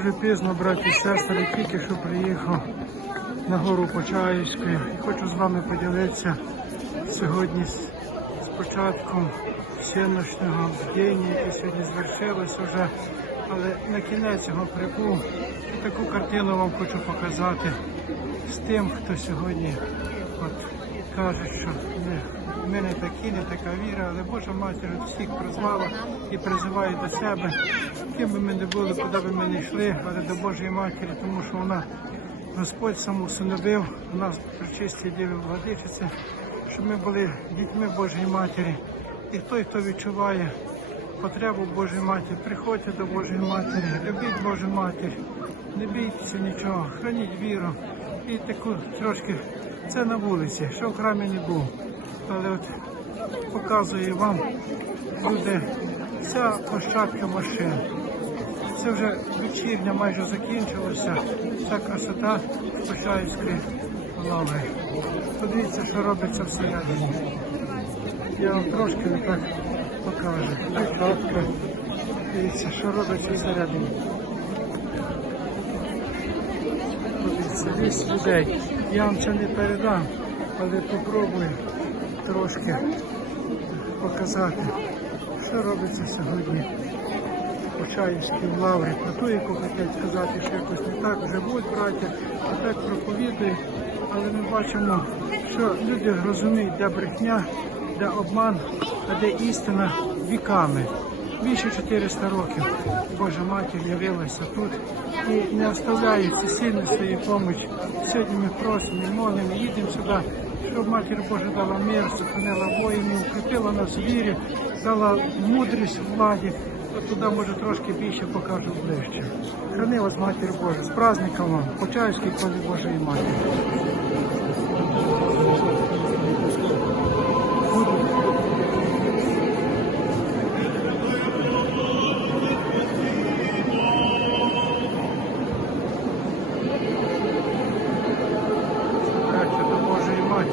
вже пізно, браті і сестри, тільки що приїхав на гору Почаївську. І хочу з вами поділитися сьогодні з, початком сіночного бдіння, яке сьогодні звершилось вже. Але на кінець його прибув. Таку картину вам хочу показати з тим, хто сьогодні от, каже, що ми, не такі, не така віра, але Божа матір всіх призвала і призиває до себе, ким би ми не були, куди би ми не йшли, але до Божої матері, тому що вона Господь сам усиновив у нас причисті Діви Владичиці, щоб ми були дітьми Божої Матері. І той, хто відчуває потребу Божої Матері, приходьте до Божої Матері, любіть Божу Матір, не бійтеся нічого, храніть віру. І таку трошки це на вулиці, що в храмі не був. Але от показую вам, люди, ця площадка машин. Це вже вечірня майже закінчилося. Ця красота Почаївської лаври. Подивіться, що робиться всередині. Я вам трошки так покажу. Дивіться, що робиться всередині. Подивіться, весь людей. Я вам це не передам, але попробую трошки показати, що робиться сьогодні. Почаївській лаврі, про ту, яку хотять сказати, що якось не так живуть браття, не так проповідують. Але ми бачимо, що люди розуміють, де брехня, де обман, а де істина віками. Більше 400 років Божа матір явилася тут і не оставляє всесильну свою допомогу. Сьогодні ми просимо, молимо, їдемо сюди, щоб матір Божа дала мир, зупинила воїнів, укріпила нас в вірі, дала мудрість владі. От туди може трошки більше покажу ближче. Храни вас, Матір Божа, з праздником вам, Почаївський, Божої Матері.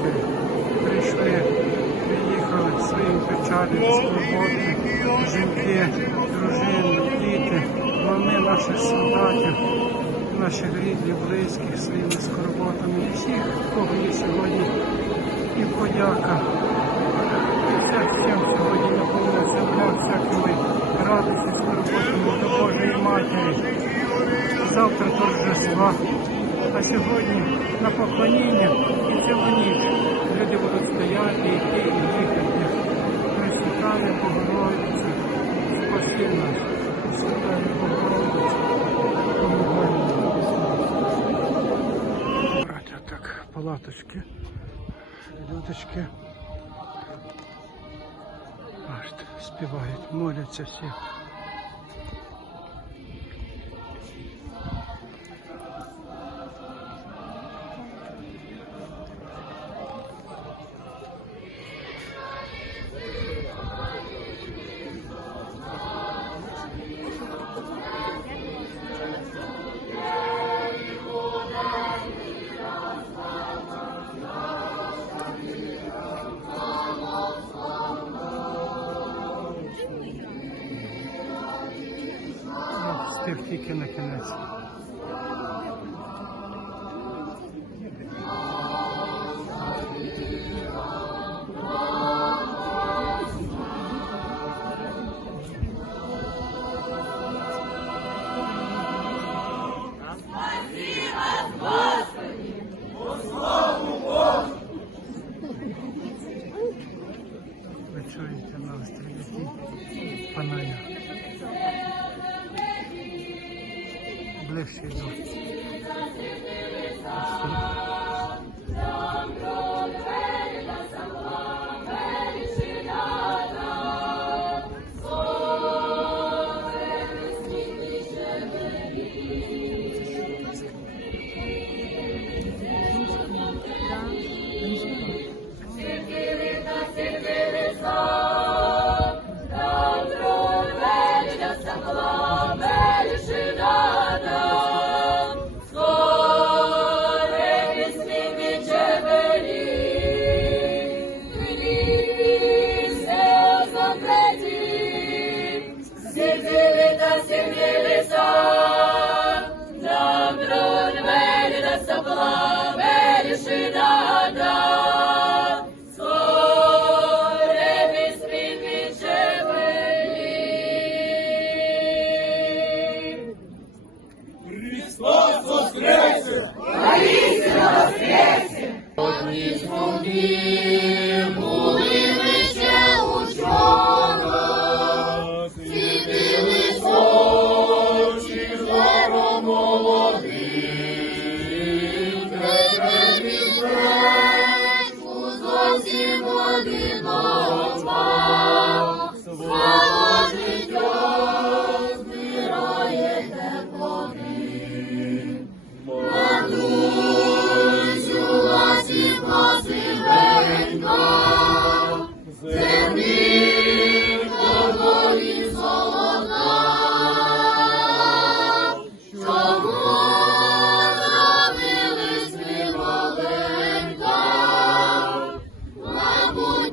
Матері прийшли, приїхали своїм печалю, скорботи, жінки, дружини, діти, вони наших солдатів, наших рідних, близьких своїми скорботами і всіх, кого є сьогодні, і подяка. І вся всім сьогодні наповнена земля, всякими радості, скорботами до Божої Матері. Завтра торжества. А сьогодні на поклоніння і цілу ніч люди будуть стояти, йти і їхати. Пресвятая Богородиця, спаси нас, Пресвятая Богородиця, помагай нам. Так, палаточки, людочки. Співають, моляться всі. Тільки на кінець. Ви чуєте настрій, який Ближче йдуть. Sevgili de sevgili san Zamrun veli de sabla veli şinada Skore biz bilmişe veli Христос воскресе! Воистину воскресе! Он не смогли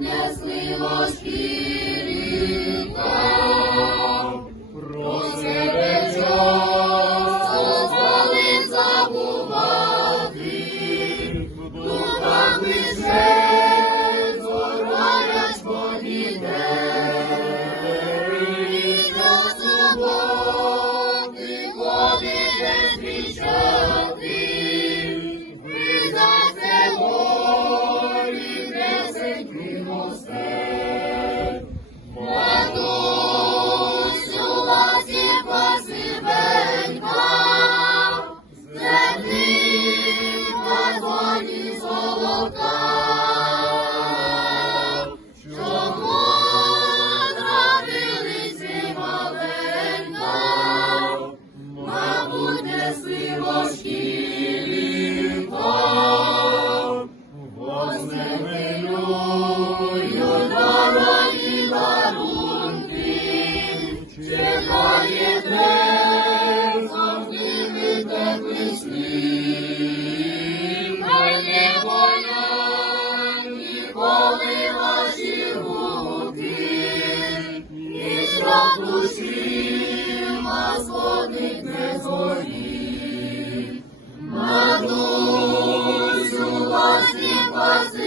несли важкі ласівка